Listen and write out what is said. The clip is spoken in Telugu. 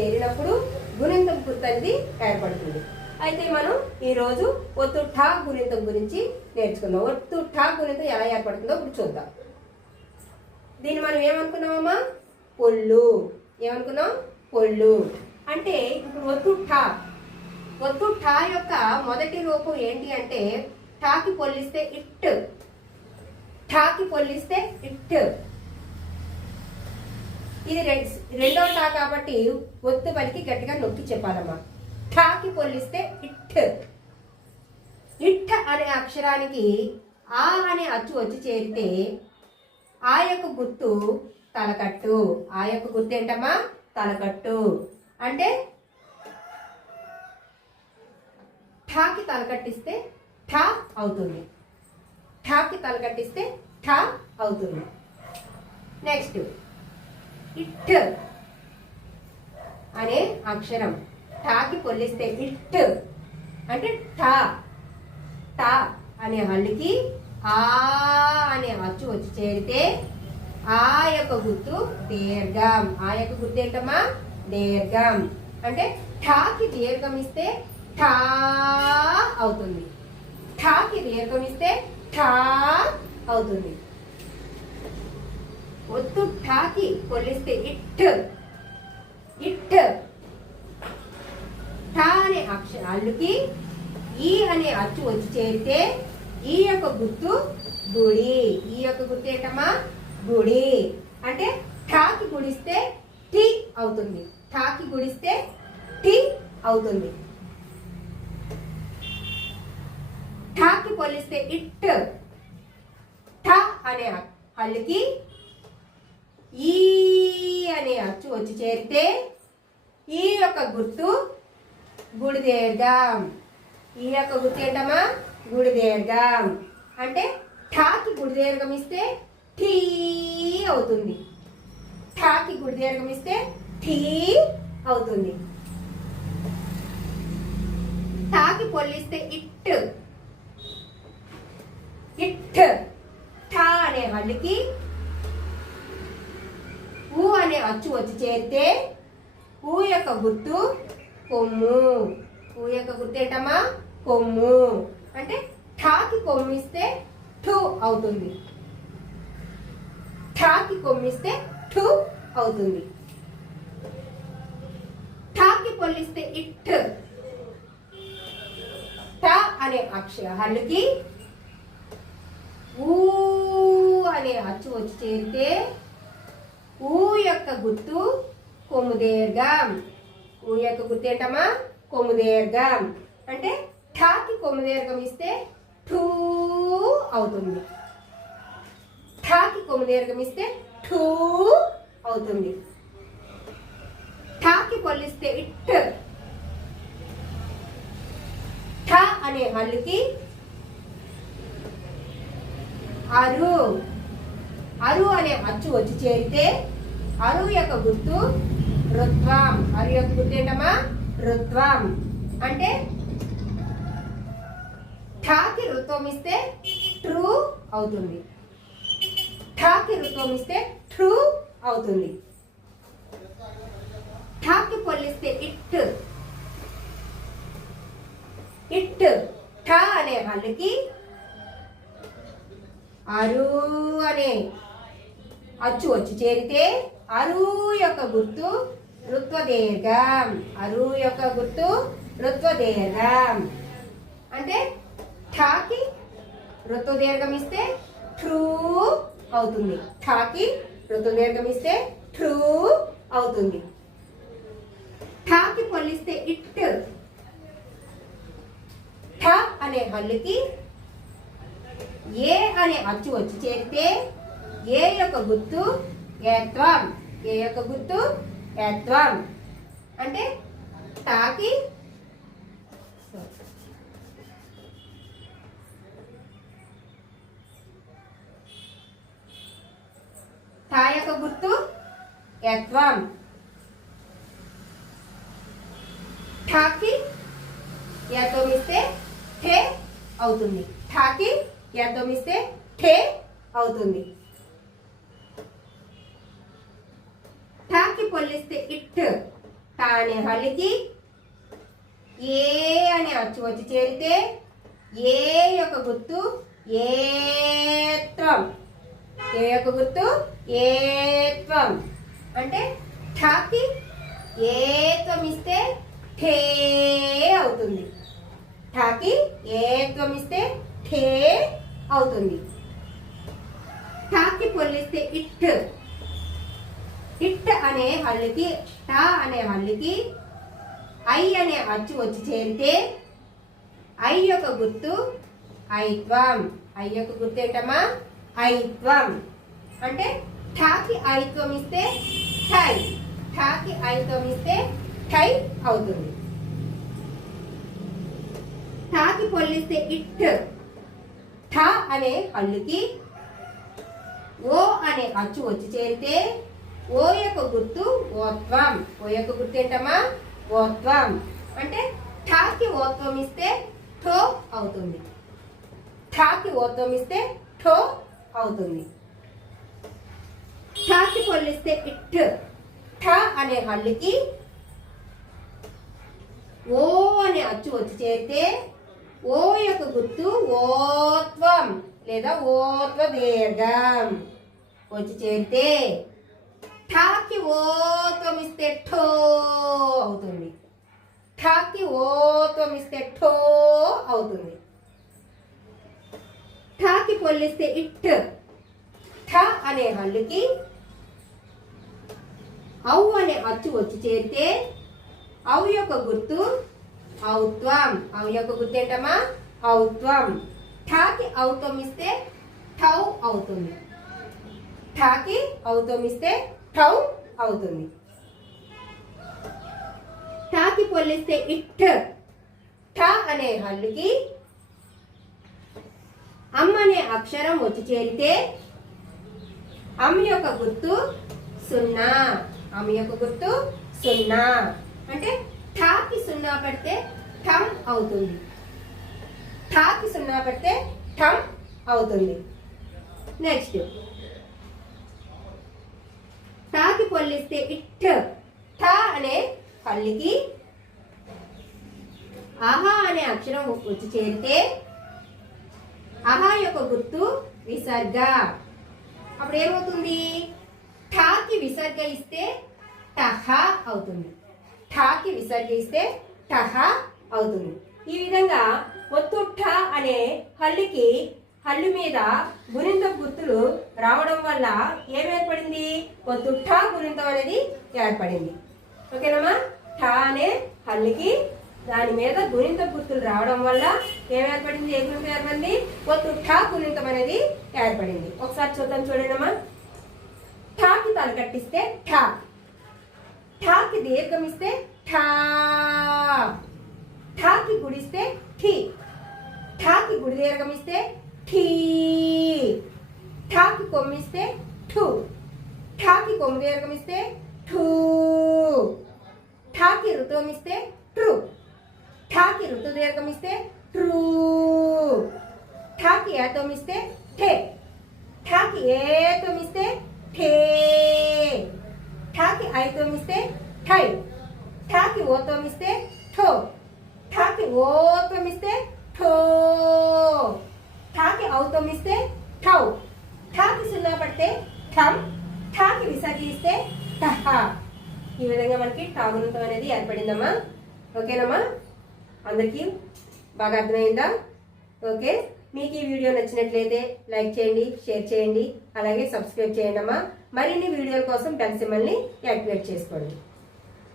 చేరినప్పుడు గుణింతం గుర్తు అనేది ఏర్పడుతుంది. అయితే మనం ఈరోజు ఒత్తు ఠా గుణింతం గురించి నేర్చుకుందాం. ఒత్తు ఠా గుణింతం ఎలా ఏర్పడుతుందో ఇప్పుడు చూద్దాం. దీన్ని మనం ఏమనుకున్నామమ్మా? పొల్లు. ఏమనుకున్నాం? పొల్లు. అంటే ఇప్పుడు ఒత్తు ఠా యొక్క మొదటి రూపం ఏంటి అంటే ఠాకి పొల్లిస్తే ఇట్, ఠాకి పొల్లిస్తే ఇట్. ఇది రెండో ఠా కాబట్టి ఒత్తు పలికి గట్టిగా నొక్కి చెప్పాలమ్మా. ఠాకి పొల్లిస్తే ఇట్. ఇట్ అనే అక్షరానికి ఆ అనే అచ్చు వచ్చి చేరితే ఆ యొక్క గుర్తు తలకట్టు. ఆ యొక్క గుర్తు ఏంటమ్మా? తలకట్టు. అంటే ఠాకి తలకట్టిస్తే ఠా అవుతుంది. ఠాకి తలకట్టిస్తే ఠా అవుతుంది. నెక్స్ట్ ఇట్ అనే అక్షరం ఠాకి పొల్లిస్తే ఇట్ అంటే ఠా. ఠా అనే హల్లుకి ఆ అనే అచ్చు వచ్చి చేరితే ఆ యొక్క గుర్తు దీర్ఘం. ఆ యొక్క గుర్తు ఏంటమ్మా? దీర్ఘం. అంటే ఠాకి దీర్ఘం ఇస్తే ఠా అవుతుంది. ఠాకి దీర్ఘం ఇస్తే ఠా అవుతుంది. ఒత్తు ఠాకి పొల్లిస్తే ఇట్. ఇట్ ఠా అనే అక్షరాలకి ఈ అనే అచ్చు వచ్చి చేరితే ఈ యొక్క గుర్తు గుడి. ఈ యొక్క గుర్తు ఏంటమ్మా? గుడి. అంటే ఠాకి గుడిస్తే టీ అవుతుంది. ఠాకి గుడిస్తే టీ అవుతుంది. ఠాకి పొల్లిస్తే ఇట్. ఠ అనే హల్లుకి ఈ అనే అచ్చు వచ్చి చేరితే ఈ యొక్క గుర్తు గుడి దీర్ఘం. ఈ యొక్క గుర్తు ఏంటమ్మా? గుడి దీర్ఘం. అంటే ఠాకి గుడి దీర్ఘం ఇస్తే ఠీ అవుతుంది. ఠాకి గుడి దీర్ఘం ఇస్తే ఠీ అవుతుంది. ఠాకి పొల్లిస్తే ఇట్. ఇట్ ఠా అనే హల్లుకి ఊ అనే అచ్చు వచ్చి చేరితే ఊ యొక్క గుర్తు కొమ్ము. ఊ యొక్క గుర్తు ఏంటమ్మా? కొమ్ము. అంటే ఠాకి కొమ్మిస్తే ఠు అవుతుంది. ఠాకి కొమ్మిస్తే ఠు అవుతుంది. ఠాకి పొల్లిస్తే ఇట్. ఠ అనే హల్లుకి ఊ అనే అచ్చు వచ్చి చేరితే ఊ యొక్క గుర్తు కొమ్ము దీర్ఘం. ఊ యొక్క గుర్తు ఏంటమ్మా? కొమ్ము దీర్ఘం. అంటే ఠాకి కొమ్ము దీర్ఘం ఇస్తే ఠూ అవుతుంది. ఠాకి కొమ్ము దీర్ఘం ఇస్తే ఠూ అవుతుంది. ఠాకి పొల్లిస్తే ఇట్. ఠ అనే హల్లుకి అరు. అరు అనే అచ్చు వచ్చి చేరితే అరు యొక్క గుర్తు రుత్వం. అరు యొక్క గుర్తు ఏంటమ్మా? రుత్వం. అంటే ఠాకి రుత్వం ఇస్తే ట్రూ అవుతుంది. ఠాకి రుత్వం ఇస్తే ట్రూ అవుతుంది. ఠాకి పొల్లిస్తే ఇట్. ఇట్ ఠ అనే హల్లుకి అరు అనే అచ్చు వచ్చి చేరితే అరు యొక్క గుర్తు రుత్వ దీర్ఘం. అరు యొక్క గుర్తు రుత్వ దీర్ఘం. అంటే ఠాకి రుత్వ దీర్ఘం ఇస్తే ట్రూ అవుతుంది. ఠాకి రుత్వ దీర్ఘం ఇస్తే ట్రూ అవుతుంది. ఠాకి పొల్లిస్తే ఇట్. ఠ అనే హల్లుకి ఏ అనే అచ్చు వచ్చి చేరితే ఏ యొక్క గుర్తు ఏత్వం. ఏ యొక్క గుర్తు ఏత్వం. అంటే ఠాకి ఠా యొక్క గుర్తు ఏత్వం. ఠాకి ఏత్వం ఇస్తే ఠే అవుతుంది. ఠాకి ఏత్వం ఇస్తే ఠే అవుతుంది. ఠాకి పొల్లిస్తే ఇట్. టా అనే హల్లుకి ఏ అనే అచ్చు వచ్చి చేరితే ఏ యొక్క గుర్తు ఏత్వం. ఏ యొక్క గుర్తు ఏత్వం. అంటే ఠాకి ఏత్వం ఇస్తే ఠే అవుతుంది. ఠాకి ఏత్వం ఇస్తే ఠే అవుతుంది. ఠాకి పొల్లిస్తే ఇట్. ఇట్ అనే హల్లుకి టా అనే హల్లుకి ఐ అనే అచ్చు వచ్చి చేరితే ఐ యొక్క గుర్తు ఐత్వం. ఐ యొక్క గుర్తు ఏంటమ్మా? ఐత్వం. అంటే ఠాకి ఐత్వం ఇస్తే ఠై. ఠాకి ఐత్వం ఇస్తే ఠై అవుతుంది. ఠాకి పొల్లిస్తే ఇట్. ఠ అనే హల్లుకి ఓ అనే అచ్చు వచ్చి చేరితే ఓ యొక్క గుర్తు ఓత్వం. ఓ యొక్క గుర్తు ఏంటమ్మా? ఓత్వం. అంటే ఠాకి ఓత్వం ఇస్తే ఠో అవుతుంది. ఠాకి ఓత్వం ఇస్తే ఠో అవుతుంది. ఠాకి పొల్లిస్తే ఇట్. ఠ అనే హల్లుకి ఓ అనే అచ్చు వచ్చి చేరితే ఓ యొక్క గుర్తు ఓత్వం లేదా ఓత్వ దీర్ఘం వచ్చి చేరితే ఠాకి ఓత్వం ఇస్తే ఠో అవుతుంది. ఠాకి ఓత్వం ఇస్తే ఠో అవుతుంది. ఠాకి పొల్లిస్తే ఇట్. ఠ అనే హల్లుకి ఔ అనే అచ్చు వచ్చి చేరితే ఔ యొక్క గుర్తు ఔత్వం. ఔ యొక్క గుర్తు ఏంటమ్మా? ఔత్వం. ఠాకి ఔత్వం ఇస్తే ఠౌ అవుతుంది. ఠాకి ఔత్వం ఇస్తే ఠౌ అవుతుంది. ఠాకి పొల్లిస్తే ఇట్. ఠ అనే హల్లుకి అమ్ అనే అక్షరం వచ్చి చేరితే అమ్ యొక్క గుర్తు సున్నా. అమ్ యొక్క గుర్తు సున్నా. అంటే ఠాకి సున్నా పెడితే ఠమ్ అవుతుంది. ఠాకి సున్నా పెడితే ఠమ్ అవుతుంది. Next ఠాకి పొల్లిస్తే it. ఠ అనే హల్లుకి ఆహా అనే అక్షరం వచ్చి చేరితే ఆహా యొక్క గుర్తు విసర్గ. అప్పుడు ఏమవుతుంది? ఠాకి విసర్గ ఇస్తే టహ అవుతుంది. ఠాకి విసర్గ ఇస్తే టహ అవుతుంది. ఈ విధంగా ఒత్తు ఠ అనే హల్లుకి హల్లు మీద గుణింతం గుర్తులు రావడం వల్ల ఏం ఏర్పడింది? ఒత్తు ఠ గుణింతం అనేది ఏర్పడింది. ఓకేనమ్మా? ఠ అనే హల్లుకి దాని మీద గుణింత గుర్తులు రావడం వల్ల ఏం ఏర్పడింది? ఏ గుణింతం ఏర్పడింది? ఒత్తు ఠ గుణింతం అనేది ఏర్పడింది. ఒకసారి చూద్దాం, చూడండమ్మా. ఠాకి తల కట్టిస్తే ఠా. ఠాకి దీర్ఘం ఇస్తే ఠా. ఠాకి గుడిస్తే ఠీ. ఠాకి గుడి దీర్ఘం ఇస్తే ఠీ. ఠాకి కొమ్మిస్తే ఠు. ఠాకి కొమ్ము దీర్ఘం ఇస్తే ఠూ. ఠాకి ఋతువం ఇస్తే ట్రు. ఠాకి ఋతు దీర్ఘం ఇస్తే ట్రూ. ఠాకి ఏతం ఇస్తే ఠే. ఠాకి ఏతం ఇస్తే ఠే. ఠాకి ఐతం ఇస్తే ఠై. ఠాకి ఓతం ఇస్తే ఠో. ఠాకి ఓతం ఇస్తే ఠో. ఠాకి ఔతం ఇస్తే ఠౌ. ఠాకి సున్నా పడితే ఠమ్. ఠాకి విసర్గి ఇస్తే టహ. ఈ విధంగా మనకి ఠాగుణితం అనేది ఏర్పడిందమ్మా. ఓకేనమ్మా? అందరికీ బాగా అర్థమైందా? ఓకే. మీకు ఈ వీడియో నచ్చినట్లయితే లైక్ చేయండి, షేర్ చేయండి, అలాగే సబ్స్క్రైబ్ చేయండి అమ్మా. మరిన్ని వీడియోల కోసం బెల్ సింబల్ని యాక్టివేట్ చేసుకోండి.